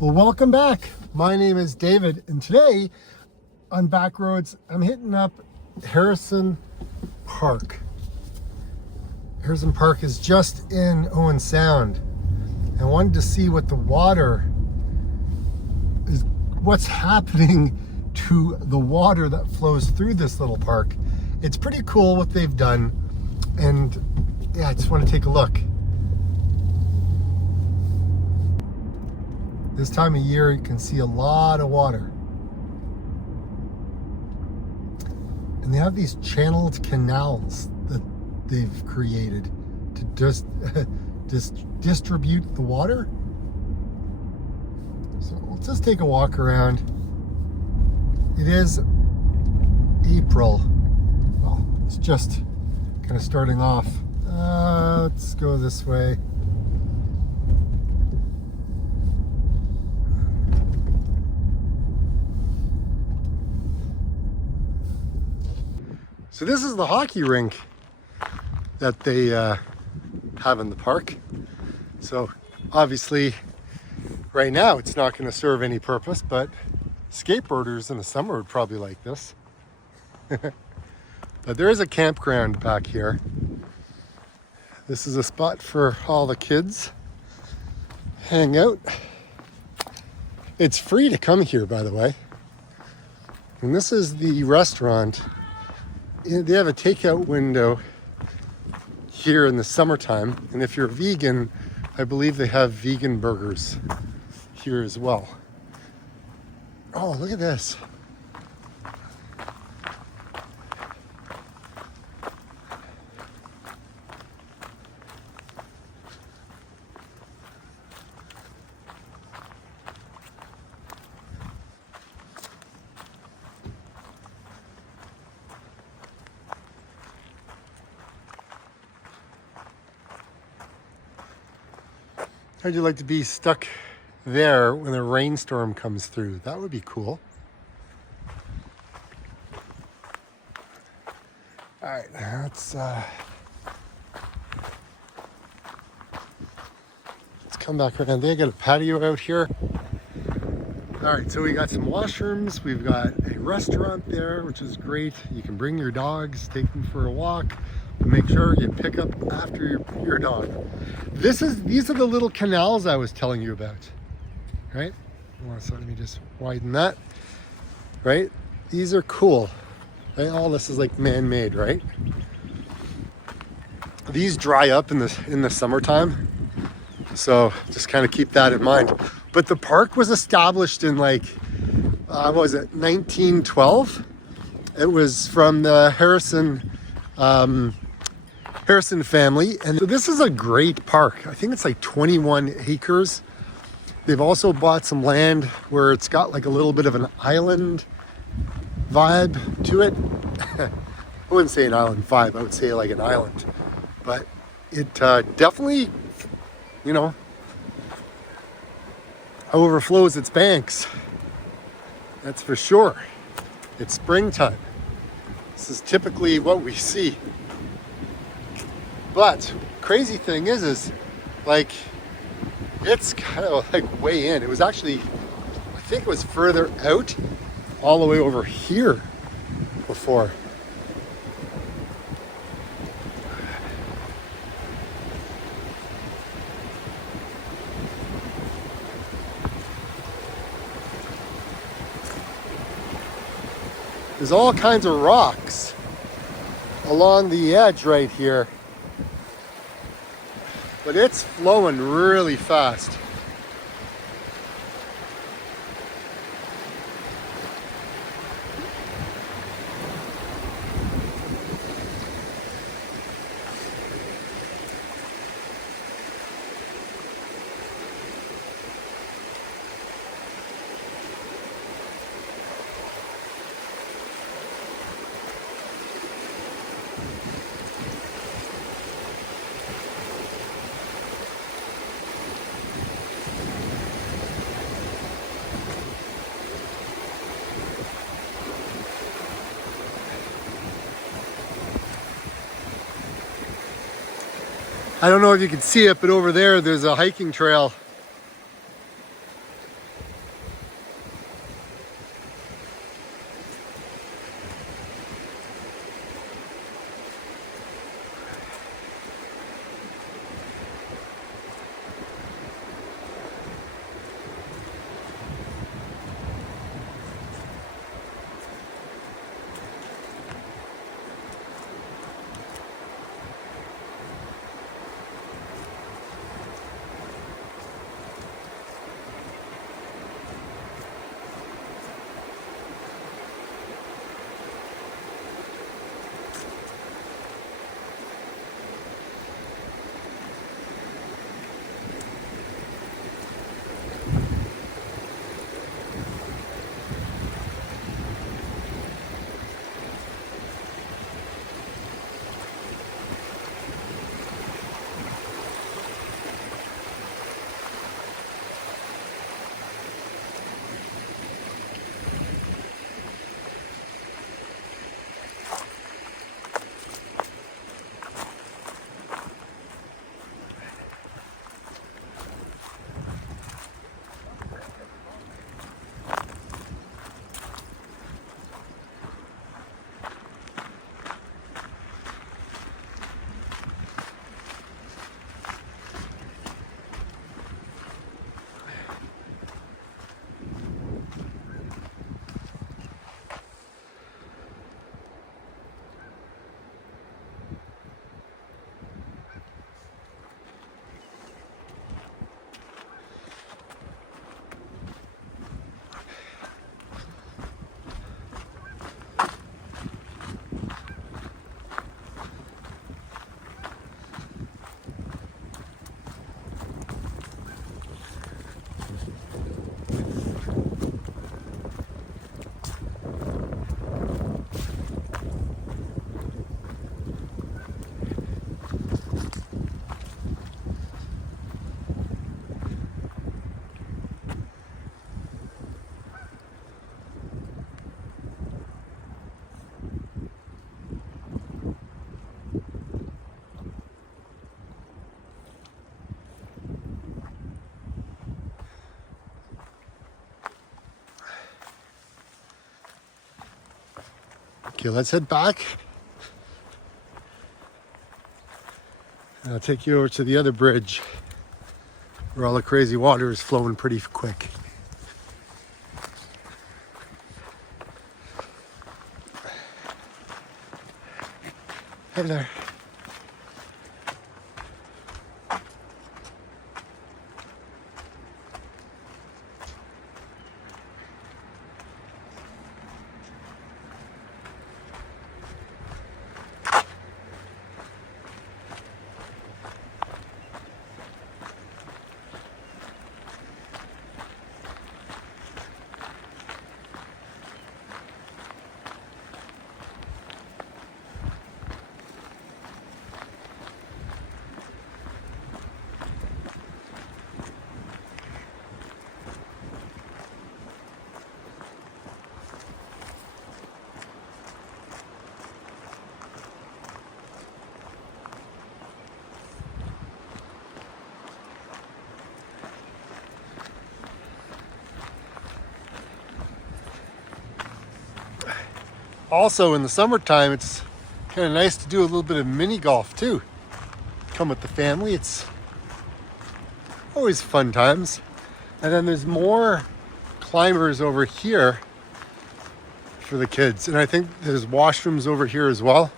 Well, welcome back. My name is David, and today on Backroads, I'm hitting up Harrison Park. Harrison Park is just in Owen Sound. I wanted to see what the water is, what's happening to the water that flows through this little park. It's pretty cool what they've done, and yeah, I just want to take a look. This time of year, you can see a lot of water. And they have these channeled canals that they've created to just distribute the water. So let's just take a walk around. It is April. Well, it's just kind of starting off. Let's go this way. So this is the hockey rink that they have in the park. So obviously right now it's not going to serve any purpose, but skateboarders in the summer would probably like this. But there is a campground back here. This is a spot for all the kids hang out. It's free to come here, by the way. And this is the restaurant. They have a takeout window here in the summertime, and if you're vegan, I believe they have vegan burgers here as well. Oh, look at this. How'd you like to be stuck there when a rainstorm comes through? That would be cool. All right, let's come back around. They got a patio out here. All right, so we got some washrooms. We've got a restaurant there, which is great. You can bring your dogs, take them for a walk. Make sure you pick up after your dog. These are the little canals I was telling you about, right? So let me just widen that, right? These are cool, right? All this is like man-made, right? These dry up in the summertime, so just kind of keep that in mind. But the park was established in like, what was it, 1912? It was from the Harrison family, and so this is a great park. I think it's like 21 acres. They've also bought some land where it's got like a little bit of an island vibe to it. I wouldn't say an island vibe, I would say like an island, but it definitely, you know, overflows its banks. That's for sure. It's springtime. This is typically what we see. But crazy thing is like, it's kind of like way in. It was actually, I think it was further out, all the way over here before. There's all kinds of rocks along the edge right here. But it's flowing really fast. I don't know if you can see it, but over there, there's a hiking trail. Okay, let's head back. And I'll take you over to the other bridge where all the crazy water is flowing pretty quick. Hey there. Also, in the summertime, it's kind of nice to do a little bit of mini golf too. Come with the family, it's always fun times. And then there's more climbers over here for the kids. And I think there's washrooms over here as well.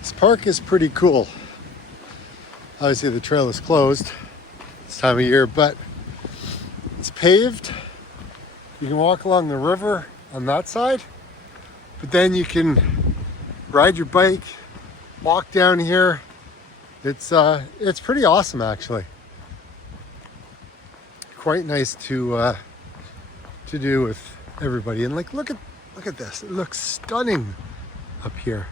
This park is pretty cool. Obviously the trail is closed this time of year, but it's paved. You can walk along the river on that side, but then you can ride your bike, walk down here. It's pretty awesome actually. Quite nice to do with everybody. And like look at this. It looks stunning up here.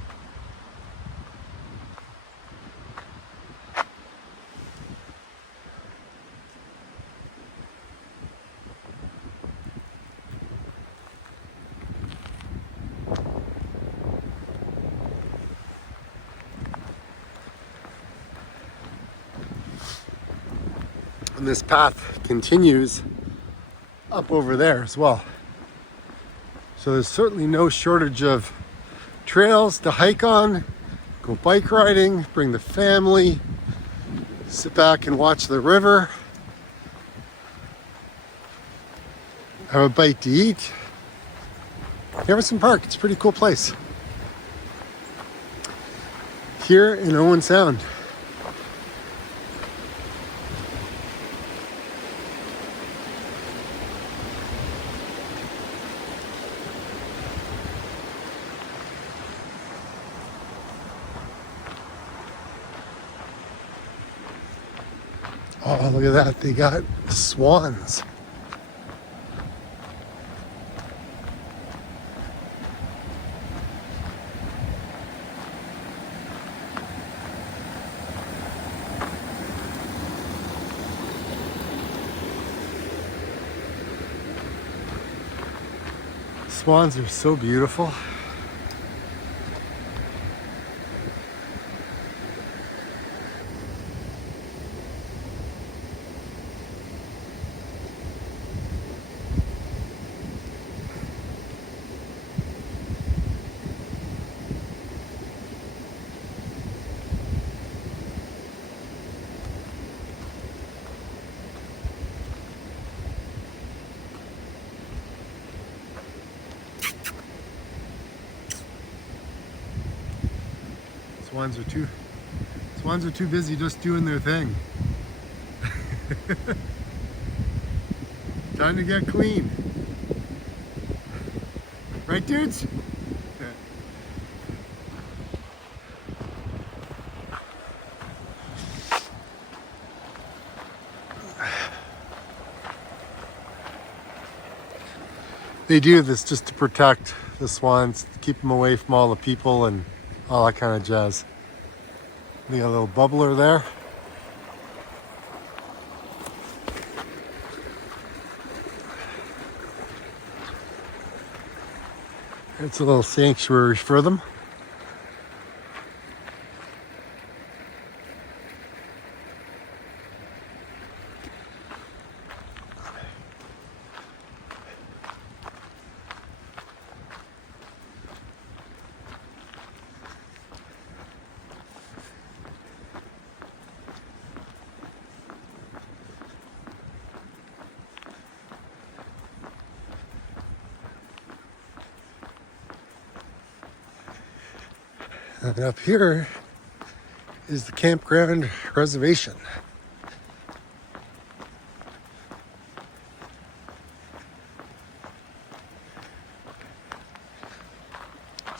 And this path continues up over there as well. So there's certainly no shortage of trails to hike on, go bike riding, bring the family, sit back and watch the river, have a bite to eat. Jefferson Park, it's a pretty cool place. Here in Owen Sound. Oh, look at that. They got swans. Swans are so beautiful. Swans are too busy just doing their thing. Time to get clean. Right, dudes? They do this just to protect the swans, keep them away from all the people and all that kind of jazz. We got a little bubbler there. It's a little sanctuary for them. And up here is the campground reservation.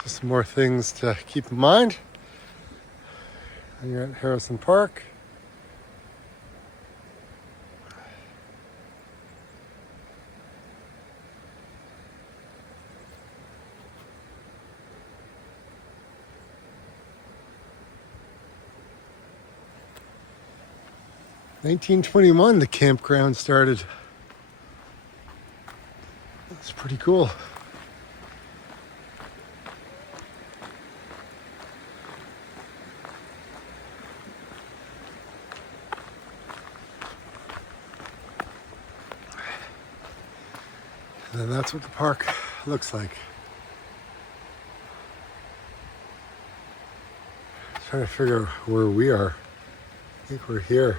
Just some more things to keep in mind. And you're at Harrison Park. In 1921, the campground started. That's pretty cool. And then that's what the park looks like. Trying to figure out where we are. I think we're here.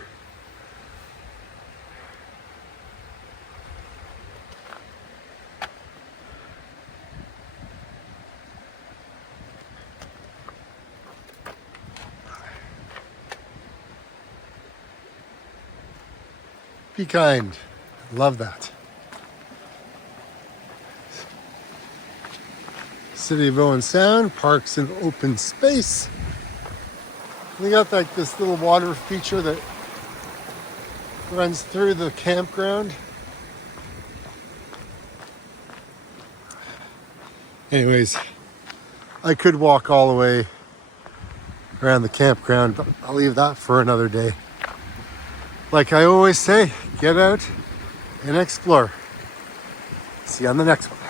Be kind. Love that. City of Owen Sound, parks and open space. We got like this little water feature that runs through the campground. Anyways, I could walk all the way around the campground, but I'll leave that for another day. Like I always say, get out and explore. See you on the next one.